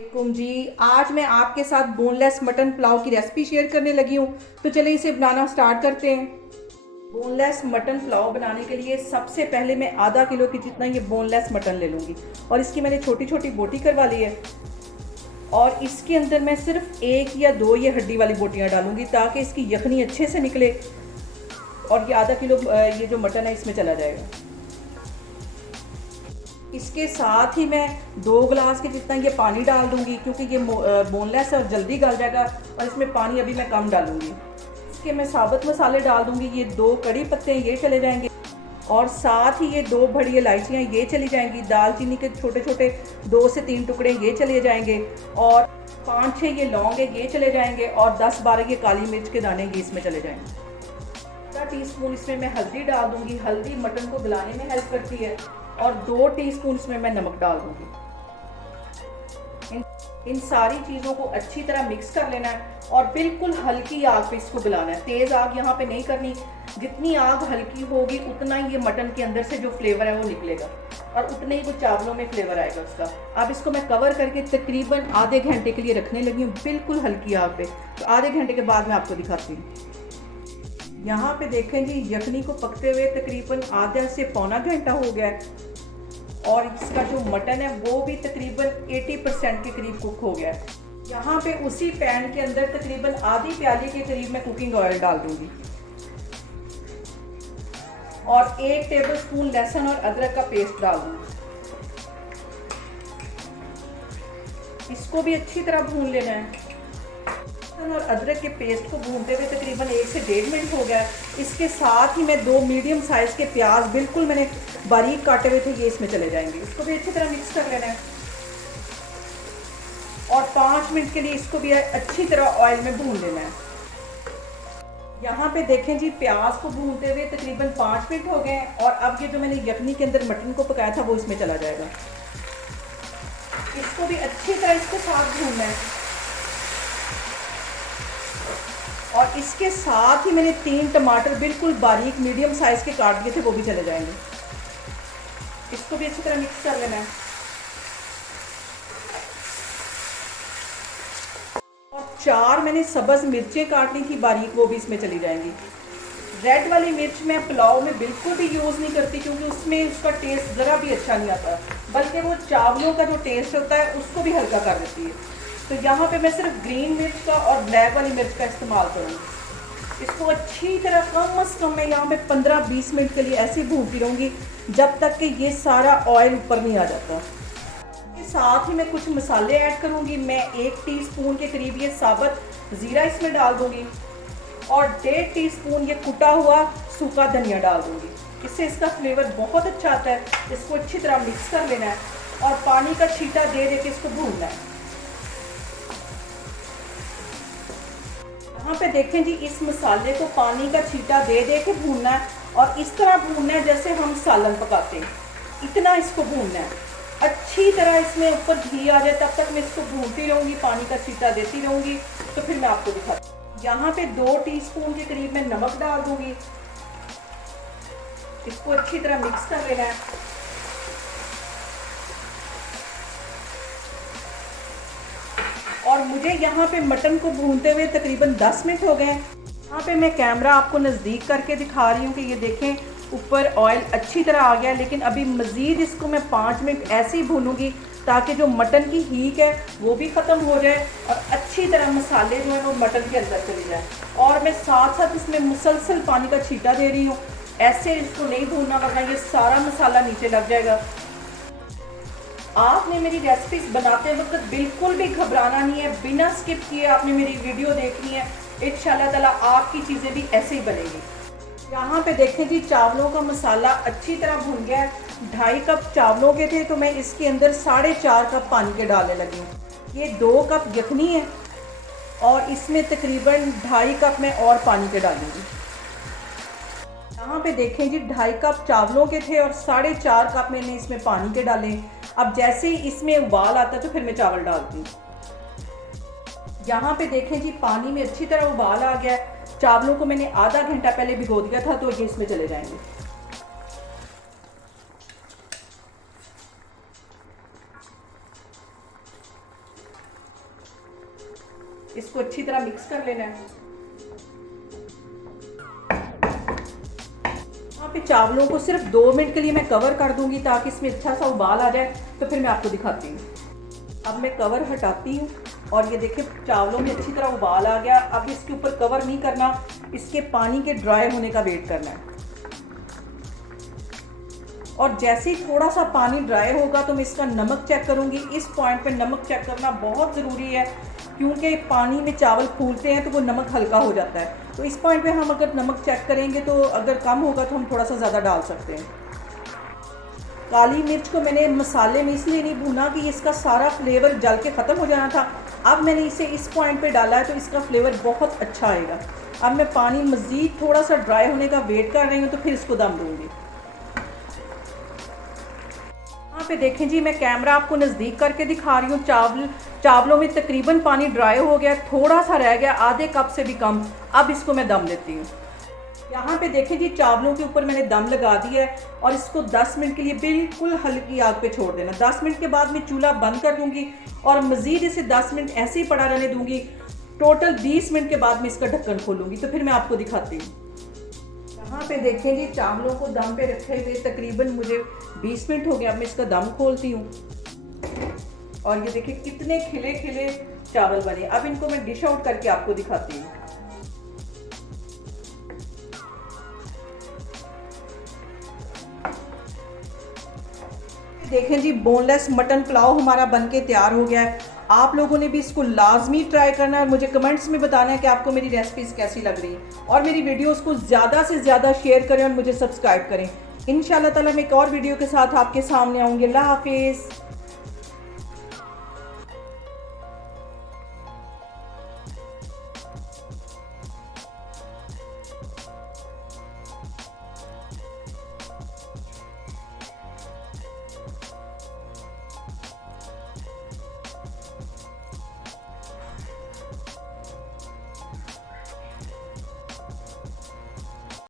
वालेकुम जी। आज मैं आपके साथ बोनलेस मटन पुलाव की रेसिपी शेयर करने लगी हूँ। तो चलिए इसे बनाना स्टार्ट करते हैं। बोनलेस मटन पुलाव बनाने के लिए सबसे पहले मैं आधा किलो की जितना ये बोनलेस मटन ले लूँगी और इसकी मैंने छोटी छोटी बोटी करवा ली है। और इसके अंदर मैं सिर्फ एक या दो ये हड्डी वाली बोटियाँ डालूँगी ताकि इसकी यखनी अच्छे से निकले और ये आधा किलो ये जो मटन है इसमें चला जाएगा। इसके साथ ही मैं 2 गिलास के जितना ये पानी डाल दूंगी क्योंकि ये बोनलेस है और जल्दी गल जाएगा और इसमें पानी अभी मैं कम डालूंगी। इसके मैं साबुत मसाले डाल दूंगी। ये 2 कड़ी पत्ते ये चले जाएंगे और साथ ही ये 2 बड़ी इलायचियाँ ये चली जाएंगी। दालचीनी के छोटे छोटे 2 से 3 टुकड़े ये चले जाएंगे और 5-6 ये लौंग है ये चले जाएंगे और 10-12 ये काली मिर्च के दाने ये इसमें चले जाएंगे। आधा टीस्पून इसमें मैं हल्दी डाल दूंगी। हल्दी मटन को गलाने में हेल्प करती है। और 2 टीस्पून इसमें मैं नमक डाल दूंगी। इन सारी चीज़ों को अच्छी तरह मिक्स कर लेना है और बिल्कुल हल्की आग पे इसको गलाना है। तेज़ आग यहाँ पे नहीं करनी। जितनी आग हल्की होगी उतना ही ये मटन के अंदर से जो फ्लेवर है वो निकलेगा और उतने ही वो चावलों में फ्लेवर आएगा उसका। अब इसको मैं कवर करके तकरीबन आधे घंटे के लिए रखने लगी हूँ बिल्कुल हल्की आग पे। तो आधे घंटे के बाद मैं आपको दिखाती हूँ। यहाँ पे देखें जी, यखनी को पकते हुए तकरीबन आधा से पौना घंटा हो गया है और इसका जो मटन है वो भी तकरीबन 80% के करीब कुक हो गया है। यहाँ पे उसी पैन के अंदर तकरीबन आधी प्याली के करीब मैं कुकिंग ऑयल डाल दूंगी और 1 टेबलस्पून लहसुन और अदरक का पेस्ट डाल दूंगी। इसको भी अच्छी तरह भून लेना है। और अदरक के पेस्ट को भूनते हुए तकरीबन 1 से 1.5 मिनट हो गया। इसके साथ ही मैं 2 मीडियम साइज़ के प्याज बिल्कुल मैंने बारीक काटे हुए थे ये इसमें चले जाएंगे। इसको भी अच्छी तरह मिक्स कर लेना है और 5 मिनट के लिए इसको भी अच्छी तरह ऑयल में भून लेना है। यहाँ पे देखें जी, प्याज को भूनते हुए तकरीबन 5 मिनट हो गए हैं और अब ये जो मैंने यखनी के अंदर मटन को पकाया था वो इसमें चला जाएगा। इसको भी अच्छी तरह इसके साथ भूनना है और इसके साथ ही मैंने 3 टमाटर बिल्कुल बारीक मीडियम साइज़ के काट दिए थे वो भी चले जाएंगे। इसको भी अच्छी तरह मिक्स कर लेना है और 4 मैंने सब्ज़ मिर्चें काटनी थी बारीक वो भी इसमें चली जाएंगी। रेड वाली मिर्च मैं पुलाव में बिल्कुल भी यूज़ नहीं करती क्योंकि उसमें उसका टेस्ट ज़रा भी अच्छा नहीं आता, बल्कि वो चावलों का जो टेस्ट होता है उसको भी हल्का कर देती है। तो यहाँ पे मैं सिर्फ ग्रीन मिर्च का और ब्लैक वाली मिर्च का इस्तेमाल करूँगी। इसको अच्छी तरह कम से कम मैं यहाँ पे 15-20 मिनट के लिए ऐसे ही भूनती रहूँगी जब तक कि ये सारा ऑयल ऊपर नहीं आ जाता। इसके साथ ही मैं कुछ मसाले ऐड करूँगी। मैं 1 टीस्पून के करीब ये साबुत ज़ीरा इसमें डाल दूँगी और 1.5 टीस्पून ये कुटा हुआ सूखा धनिया डाल दूँगी। इससे इसका फ्लेवर बहुत अच्छा आता है। इसको अच्छी तरह मिक्स कर लेना है और पानी का छींटा दे दे के इसको भूनना है। यहाँ पे देखें जी, इस मसाले को पानी का छींटा दे दे के भूनना है और इस तरह भूनना है जैसे हम सालन पकाते हैं, इतना इसको भूनना है। अच्छी तरह इसमें ऊपर घी आ जाए तब तक मैं इसको भूनती रहूँगी, पानी का छींटा देती रहूँगी। तो फिर मैं आपको दिखाती हूँ। यहाँ पे 2 टीस्पून के करीब मैं नमक डाल दूँगी। इसको अच्छी तरह मिक्स कर लेना है और मुझे यहाँ पे मटन को भूनते हुए तकरीबन 10 मिनट हो गए। यहाँ पे मैं कैमरा आपको नज़दीक करके दिखा रही हूँ कि ये देखें ऊपर ऑयल अच्छी तरह आ गया, लेकिन अभी मज़ीद इसको मैं 5 मिनट ऐसे ही भूनूंगी ताकि जो मटन की हीट है वो भी ख़त्म हो जाए और अच्छी तरह मसाले जो है वो मटन के अंदर चले जाए। और मैं साथ साथ इसमें मुसलसल पानी का छींटा दे रही हूँ। ऐसे इसको नहीं भूनना वरना ये सारा मसाला नीचे लग जाएगा। आपने मेरी रेसिपीज बनाते वक्त बिल्कुल भी घबराना नहीं है, बिना स्किप किए आपने मेरी वीडियो देखनी है। इंशाल्लाह ताला आपकी चीज़ें भी ऐसे ही बनेगी। यहाँ पे देखें जी, चावलों का मसाला अच्छी तरह भुन गया है। 2.5 कप चावलों के थे तो मैं इसके अंदर 4.5 कप पानी के डालने लगी हूँ। ये 2 कप यखनी है और इसमें तकरीबन 2.5 कप मैं और पानी के डालूंगी। यहाँ पे देखें जी, 2.5 कप चावलों के थे और 4.5 कप मैंने इसमें पानी के डाले। अब जैसे ही इसमें उबाल आता है तो फिर मैं चावल डालती हूँ। यहाँ पे देखें जी, पानी में अच्छी तरह उबाल आ गया है। चावलों को मैंने आधा घंटा पहले भिगो दिया था तो ये इसमें चले जाएंगे। इसको अच्छी तरह मिक्स कर लेना है। यहाँ पे चावलों को सिर्फ 2 मिनट के लिए मैं कवर कर दूंगी ताकि इसमें अच्छा सा उबाल आ जाए, तो फिर मैं आपको दिखाती हूँ। अब मैं कवर हटाती हूँ और ये देखिए चावलों में अच्छी तरह उबाल आ गया। अब इसके ऊपर कवर नहीं करना, इसके पानी के ड्राई होने का वेट करना है। और जैसे ही थोड़ा सा पानी ड्राई होगा तो मैं इसका नमक चेक करूँगी। इस पॉइंट पे नमक चेक करना बहुत ज़रूरी है, क्योंकि पानी में चावल फूलते हैं तो वो नमक हल्का हो जाता है। तो इस पॉइंट पे हम अगर नमक चेक करेंगे तो अगर कम होगा तो हम थोड़ा सा ज़्यादा डाल सकते हैं। काली मिर्च को मैंने मसाले में इसलिए नहीं भूना कि इसका सारा फ्लेवर जल के ख़त्म हो जाना था। अब मैंने इसे इस पॉइंट पे डाला है तो इसका फ्लेवर बहुत अच्छा आएगा। अब मैं पानी मज़ीद थोड़ा सा ड्राई होने का वेट कर रही हूँ, तो फिर इसको दम दूँगी। यहाँ पे देखें जी, मैं कैमरा आपको नज़दीक करके दिखा रही हूँ। चावलों में तकरीबन पानी ड्राई हो गया, थोड़ा सा रह गया, आधे कप से भी कम। अब इसको मैं दम देती हूँ। यहाँ पे देखें जी, चावलों के ऊपर मैंने दम लगा दिया है और इसको 10 मिनट के लिए बिल्कुल हल्की आग पे छोड़ देना। 10 मिनट के बाद मैं चूल्हा बंद कर दूंगी और मज़ीद इसे 10 मिनट ऐसे ही पड़ा रहने दूंगी। टोटल 20 मिनट के बाद मैं इसका ढक्कन खोलूँगी, तो फिर मैं आपको दिखाती हूँ। यहाँ पे देखें जी, चावलों को दम पे रखे हुए तकरीबन मुझे 20 मिनट हो गया। अब मैं इसका दम खोलती हूँ और ये देखिए कितने खिले खिले चावल बने। अब इनको मैं डिश आउट करके आपको दिखाती हूँ। देखें जी, बोनलेस मटन पुलाव हमारा बनके तैयार हो गया है। आप लोगों ने भी इसको लाजमी ट्राई करना है और मुझे कमेंट्स में बताना है कि आपको मेरी रेसिपीज़ कैसी लग रही हैं। और मेरी वीडियोस को ज़्यादा से ज़्यादा शेयर करें और मुझे सब्सक्राइब करें। इंशाल्लाह ताला मैं एक और वीडियो के साथ आपके सामने आऊँगी। अल्लाह हाफिज़।